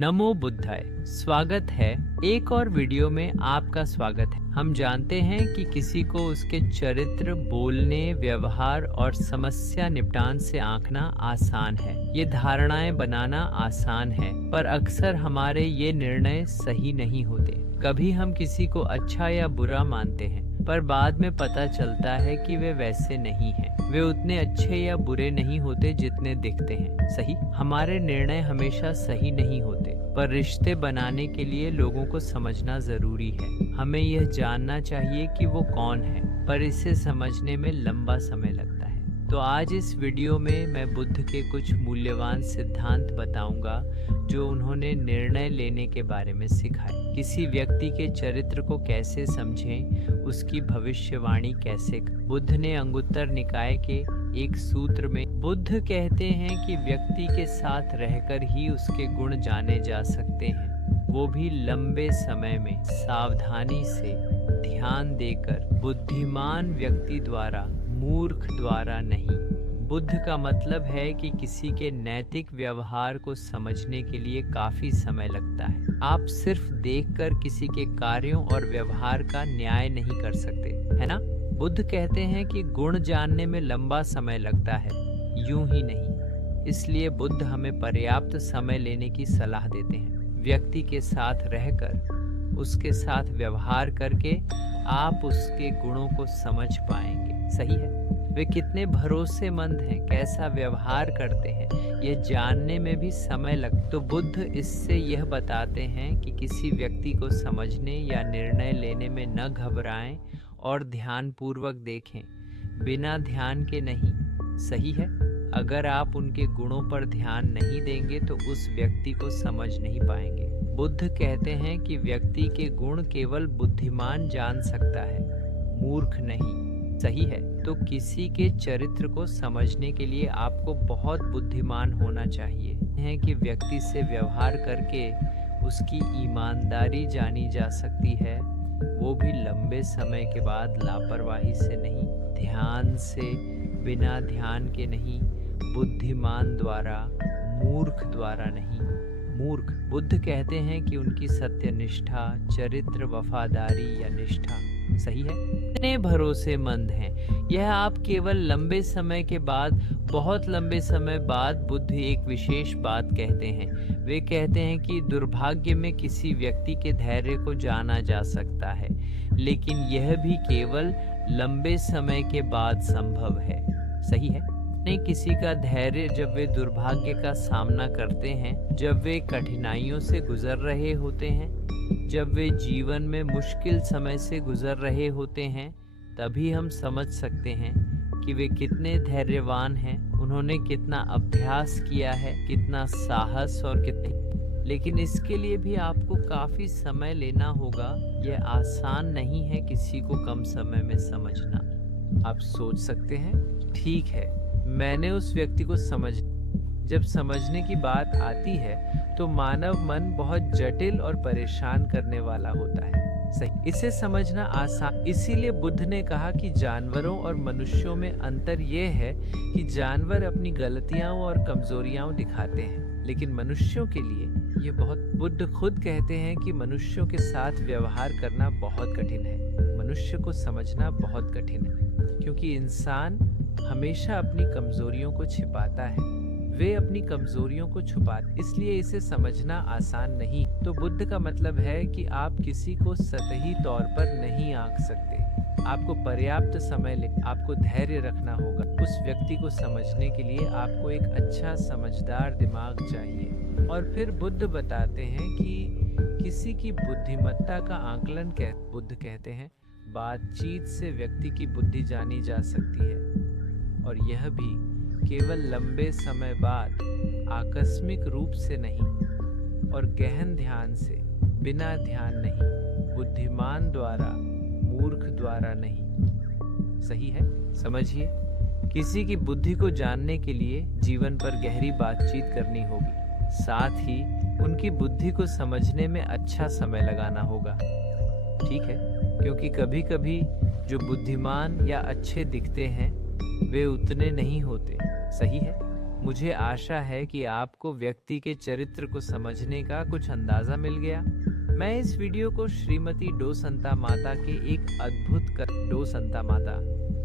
नमो बुद्धाय। स्वागत है एक और वीडियो में आपका स्वागत है। हम जानते हैं कि किसी को उसके चरित्र, बोलने, व्यवहार और समस्या निपटान से आंकना आसान है। ये धारणाएं बनाना आसान है, पर अक्सर हमारे ये निर्णय सही नहीं होते। कभी हम किसी को अच्छा या बुरा मानते हैं, पर बाद में पता चलता है कि वे वैसे नहीं हैं। वे उतने अच्छे या बुरे नहीं होते जितने दिखते हैं। सही, हमारे निर्णय हमेशा सही नहीं होते, पर रिश्ते बनाने के लिए लोगों को समझना जरूरी है। हमें यह जानना चाहिए कि वो कौन है, पर इसे समझने में लंबा समय लगता है। तो आज इस वीडियो में मैं बुद्ध के कुछ मूल्यवान सिद्धांत बताऊंगा जो उन्होंने निर्णय लेने के बारे में सिखाए। किसी व्यक्ति के चरित्र को कैसे समझें, उसकी भविष्यवाणी कैसे। बुद्ध ने अंगुत्तर निकाय के एक सूत्र में बुद्ध कहते हैं कि व्यक्ति के साथ रहकर ही उसके गुण जाने जा सकते हैं, वो भी लंबे समय में, सावधानी से, ध्यान देकर, बुद्धिमान व्यक्ति द्वारा, मूर्ख द्वारा नहीं। बुद्ध का मतलब है कि किसी के नैतिक व्यवहार को समझने के लिए काफी समय लगता है। आप सिर्फ देखकर किसी के कार्यों और व्यवहार का न्याय नहीं कर सकते, है ना? बुद्ध कहते हैं कि गुण जानने में लंबा समय लगता है, यूं ही नहीं। इसलिए बुद्ध हमें पर्याप्त समय लेने की सलाह देते हैं। व्यक्ति के साथ रहकर, उसके साथ व्यवहार करके आप उसके गुणों को समझ पाएंगे। सही है, वे कितने भरोसेमंद हैं, कैसा व्यवहार करते हैं, यह जानने में भी समय लगता। तो बुद्ध इससे यह बताते हैं कि किसी व्यक्ति को समझने या निर्णय लेने में न घबराएं और ध्यानपूर्वक देखें, बिना ध्यान के नहीं। सही है, अगर आप उनके गुणों पर ध्यान नहीं देंगे तो उस व्यक्ति को समझ नहीं पाएंगे। बुद्ध कहते हैं कि व्यक्ति के गुण केवल बुद्धिमान जान सकता है, मूर्ख नहीं। सही है, तो किसी के चरित्र को समझने के लिए आपको बहुत बुद्धिमान होना चाहिए। है कि व्यक्ति से व्यवहार करके उसकी ईमानदारी जानी जा सकती है, वो भी लंबे समय के बाद, लापरवाही से नहीं, ध्यान से, बिना ध्यान के नहीं, बुद्धिमान द्वारा, मूर्ख द्वारा नहीं। मूर्ख, बुद्ध कहते हैं कि उनकी सत्यनिष्ठा, चरित्र, वफादारी या निष्ठा, सही है, इतने भरोसेमंद हैं। यह आप केवल लंबे समय के बाद, बहुत लंबे समय बाद बुद्ध एक विशेष बात कहते हैं। वे कहते हैं कि दुर्भाग्य में किसी व्यक्ति के धैर्य को जाना जा सकता है, लेकिन यह भी केवल लंबे समय के बाद संभव है। सही है, नहीं, किसी का धैर्य जब वे दुर्भाग्य का सामना करते हैं, जब वे कठिनाइयों से गुजर रहे होते हैं, जब वे जीवन में मुश्किल समय से गुजर रहे होते हैं, तभी हम समझ सकते हैं कि वे कितने धैर्यवान हैं, उन्होंने कितना अभ्यास किया है, कितना साहस और कितने। लेकिन इसके लिए भी आपको काफी समय लेना होगा। यह आसान नहीं है किसी को कम समय में समझना। आप सोच सकते हैं, ठीक है, मैंने उस व्यक्ति को जब समझने की बात आती है तो मानव मन बहुत जटिल और परेशान करने वाला होता है। सही, इसे समझना आसान। इसीलिए बुद्ध ने कहा कि जानवरों और मनुष्यों में अंतर यह है कि जानवर अपनी गलतियां और कमजोरियां दिखाते हैं, लेकिन मनुष्यों के लिए ये बहुत। बुद्ध खुद कहते हैं कि मनुष्यों के साथ व्यवहार करना बहुत कठिन है, मनुष्य को समझना बहुत कठिन है, क्योंकि इंसान हमेशा अपनी कमजोरियों को छिपाता है। वे अपनी कमजोरियों को छुपाते, इसलिए इसे समझना आसान नहीं। तो बुद्ध का मतलब है कि आप किसी को सतही तौर पर नहीं आंक सकते। आपको पर्याप्त समय ले, आपको धैर्य रखना होगा। उस व्यक्ति को समझने के लिए आपको एक अच्छा समझदार दिमाग चाहिए। और फिर बुद्ध बताते हैं कि किसी की बुद्धिमत्ता का आकलन बुद्ध कहते हैं, बातचीत से व्यक्ति की बुद्धि जानी जा सकती है, और यह भी केवल लंबे समय बाद, आकस्मिक रूप से नहीं, और गहन ध्यान से, बिना ध्यान नहीं, बुद्धिमान द्वारा, मूर्ख द्वारा नहीं। सही है, समझिए, किसी की बुद्धि को जानने के लिए जीवन पर गहरी बातचीत करनी होगी, साथ ही उनकी बुद्धि को समझने में अच्छा समय लगाना होगा। ठीक है, क्योंकि कभी कभी जो बुद्धिमान या अच्छे दिखते हैं वे उतने नहीं होते। सही है, मुझे आशा है कि आपको व्यक्ति के चरित्र को समझने का कुछ अंदाजा मिल गया। मैं इस वीडियो को श्रीमती डो संता माता के एक डो संता माता,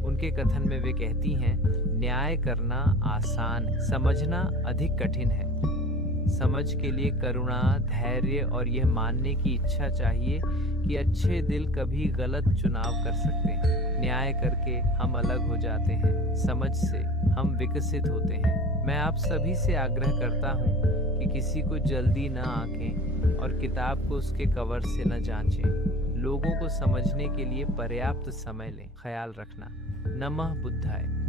उनके कथन में वे कहती हैं, न्याय करना आसान, समझना अधिक कठिन है। समझ के लिए करुणा, धैर्य और यह मानने की इच्छा चाहिए कि अच्छे दिल कभी गलत चुनाव कर सकते हैं। न्याय करके हम अलग हो जाते हैं, समझ से हम विकसित होते हैं। मैं आप सभी से आग्रह करता हूँ कि किसी को जल्दी न आंकें और किताब को उसके कवर से न जांचें। लोगों को समझने के लिए पर्याप्त समय लें। ख्याल रखना। नमः बुद्धाय।